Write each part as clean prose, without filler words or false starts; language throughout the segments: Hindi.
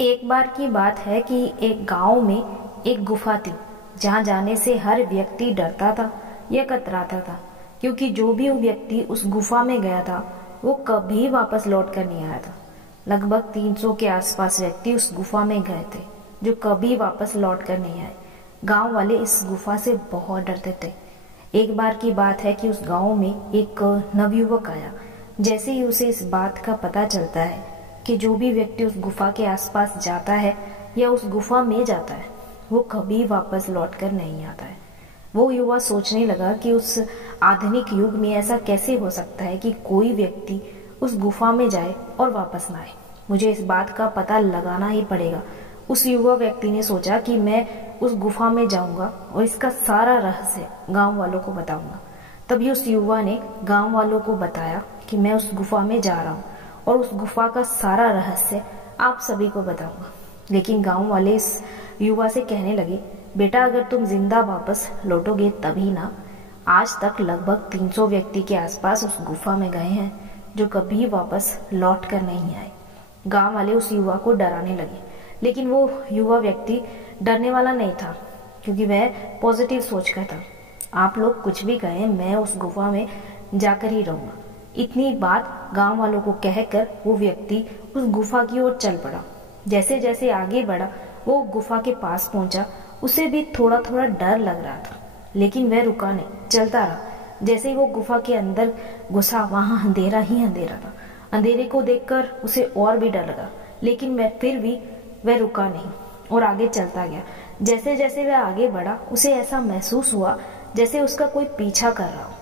एक बार की बात है कि एक गांव में एक गुफा थी जहां जाने से हर व्यक्ति डरता था या कतराता था, क्योंकि जो भी वो व्यक्ति उस गुफा में गया था वो कभी वापस लौट कर नहीं आया था। लगभग 300 के आसपास व्यक्ति उस गुफा में गए थे जो कभी वापस लौट कर नहीं आए। गांव वाले इस गुफा से बहुत डरते थे। एक बार की बात है कि उस गांव में एक नवयुवक आया। जैसे ही उसे इस बात का पता चलता है कि जो भी व्यक्ति उस गुफा के आसपास जाता है या उस गुफा में जाता है वो कभी वापस लौटकर नहीं आता है, वो युवा सोचने लगा कि उस आधुनिक युग में ऐसा कैसे हो सकता है कि कोई व्यक्ति उस गुफा में जाए और वापस ना आए। मुझे इस बात का पता लगाना ही पड़ेगा। उस युवा व्यक्ति ने सोचा कि मैं उस गुफा में जाऊंगा और इसका सारा रहस्य गांव वालों को बताऊंगा। तभी उस युवा ने गांव वालों को बताया कि मैं उस गुफा में जा रहा हूँ और उस गुफा का सारा रहस्य आप सभी को बताऊंगा। लेकिन गांव वाले इस युवा से कहने लगे, बेटा अगर तुम जिंदा वापस लौटोगे तभी ना। आज तक लगभग 300 व्यक्ति के आसपास उस गुफा में गए हैं जो कभी वापस लौट कर नहीं आए। गांव वाले उस युवा को डराने लगे, लेकिन वो युवा व्यक्ति डरने वाला नहीं था, क्योंकि वह पॉजिटिव सोच का था। आप लोग कुछ भी कहें, मैं उस गुफा में जाकर ही रहूंगा। इतनी बात गांव वालों को कहकर वो व्यक्ति उस गुफा की ओर चल पड़ा। जैसे जैसे आगे बढ़ा वो गुफा के पास पहुंचा। उसे भी थोड़ा थोड़ा डर लग रहा था, लेकिन वह रुका नहीं, चलता रहा। जैसे ही वो गुफा के अंदर घुसा वहां अंधेरा ही अंधेरा था। अंधेरे को देखकर उसे और भी डर लगा, लेकिन फिर भी वह रुका नहीं और आगे चलता गया। जैसे जैसे वह आगे बढ़ा उसे ऐसा महसूस हुआ जैसे उसका कोई पीछा कर रहा हो।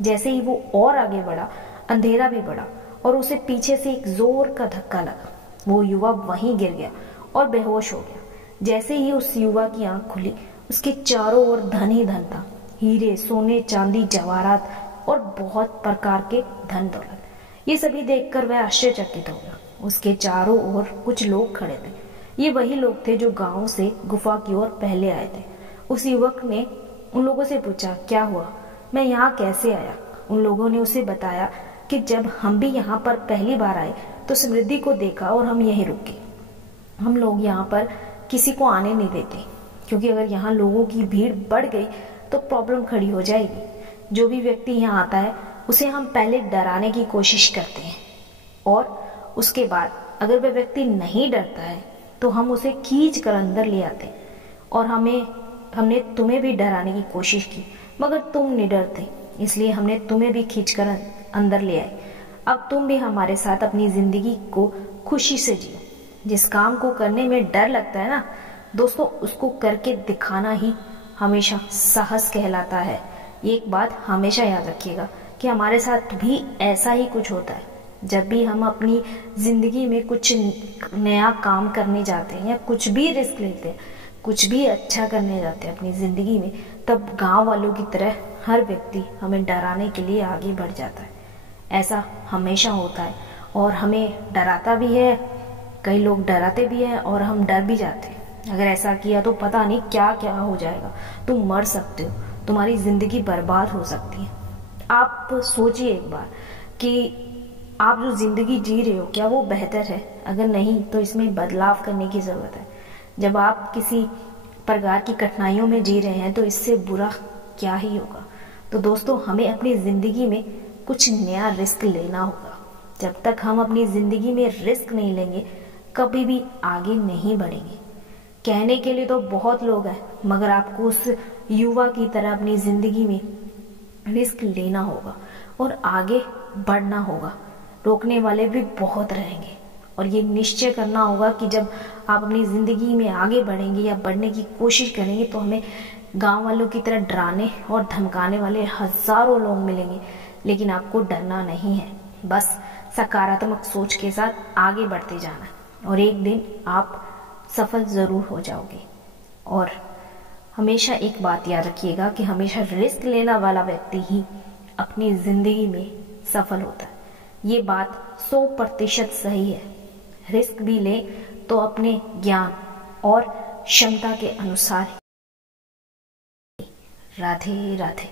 जैसे ही वो और आगे बढ़ा अंधेरा भी बढ़ा और उसे पीछे से एक जोर का धक्का लगा। वो युवा वहीं गिर गया और बेहोश हो गया। जैसे ही उस युवा की आंख खुली उसके चारों ओर धन ही धन था। हीरे, सोने, चांदी, जवाहरात और बहुत प्रकार के धन दौलत। ये सभी देखकर वह आश्चर्यचकित हो गया। उसके चारों ओर कुछ लोग खड़े थे। ये वही लोग थे जो गांव से गुफा की ओर पहले आए थे। उस युवक ने उन लोगों से पूछा, क्या हुआ, मैं यहाँ कैसे आया? उन लोगों ने उसे बताया कि जब हम भी यहाँ पर पहली बार आए तो समृद्धि को देखा और हम यहीं रुके। हम लोग यहाँ पर किसी को आने नहीं देते, क्योंकि अगर यहाँ लोगों की भीड़ बढ़ गई तो प्रॉब्लम खड़ी हो जाएगी। जो भी व्यक्ति यहाँ आता है उसे हम पहले डराने की कोशिश करते हैं और उसके बाद अगर वह व्यक्ति नहीं डरता है तो हम उसे खींच कर अंदर ले आते हैं। और हमने तुम्हें भी डराने की कोशिश की, मगर तुम नहीं डरते, इसलिए हमने तुम्हें भी खींचकर अंदर ले आए। अब तुम भी हमारे साथ अपनी जिंदगी को खुशी से जियो। जिस काम को करने में डर लगता है ना दोस्तों, उसको करके दिखाना ही हमेशा साहस कहलाता है। एक बात हमेशा याद रखिएगा कि हमारे साथ भी ऐसा ही कुछ होता है। जब भी हम अपनी जिंदगी में कुछ नया काम करने जाते हैं या कुछ भी रिस्क लेते हैं, कुछ भी अच्छा करने जाते हैं अपनी जिंदगी में, तब गांव वालों की तरह हर व्यक्ति हमें डराने के लिए आगे बढ़ जाता है। ऐसा हमेशा होता है और हमें डराता भी है, कई लोग डराते भी हैं और हम डर भी जाते हैं। अगर ऐसा किया तो पता नहीं क्या क्या हो जाएगा। तुम मर सकते हो, तुम्हारी जिंदगी बर्बाद हो सकती है। आप सोचिए एक बार कि आप जो जिंदगी जी रहे हो क्या वो बेहतर है? अगर नहीं तो इसमें बदलाव करने की जरूरत है। जब आप किसी प्रकार की कठिनाइयों में जी रहे हैं तो इससे बुरा क्या ही होगा। तो दोस्तों, हमें अपनी जिंदगी में कुछ नया रिस्क लेना होगा। जब तक हम अपनी जिंदगी में रिस्क नहीं लेंगे कभी भी आगे नहीं बढ़ेंगे। कहने के लिए तो बहुत लोग हैं, मगर आपको उस युवा की तरह अपनी जिंदगी में रिस्क लेना होगा और आगे बढ़ना होगा। रोकने वाले भी बहुत रहेंगे और ये निश्चय करना होगा कि जब आप अपनी जिंदगी में आगे बढ़ेंगे या बढ़ने की कोशिश करेंगे तो हमें गांव वालों की तरह डराने और धमकाने वाले हजारों लोग मिलेंगे, लेकिन आपको डरना नहीं है। बस सकारात्मक सोच के साथ आगे बढ़ते जाना और एक दिन आप सफल जरूर हो जाओगे। और हमेशा एक बात याद रखिएगा कि हमेशा रिस्क लेने वाला व्यक्ति ही अपनी जिंदगी में सफल होता है। ये बात 100% सही है। रिस्क भी ले तो अपने ज्ञान और क्षमता के अनुसार। राधे राधे।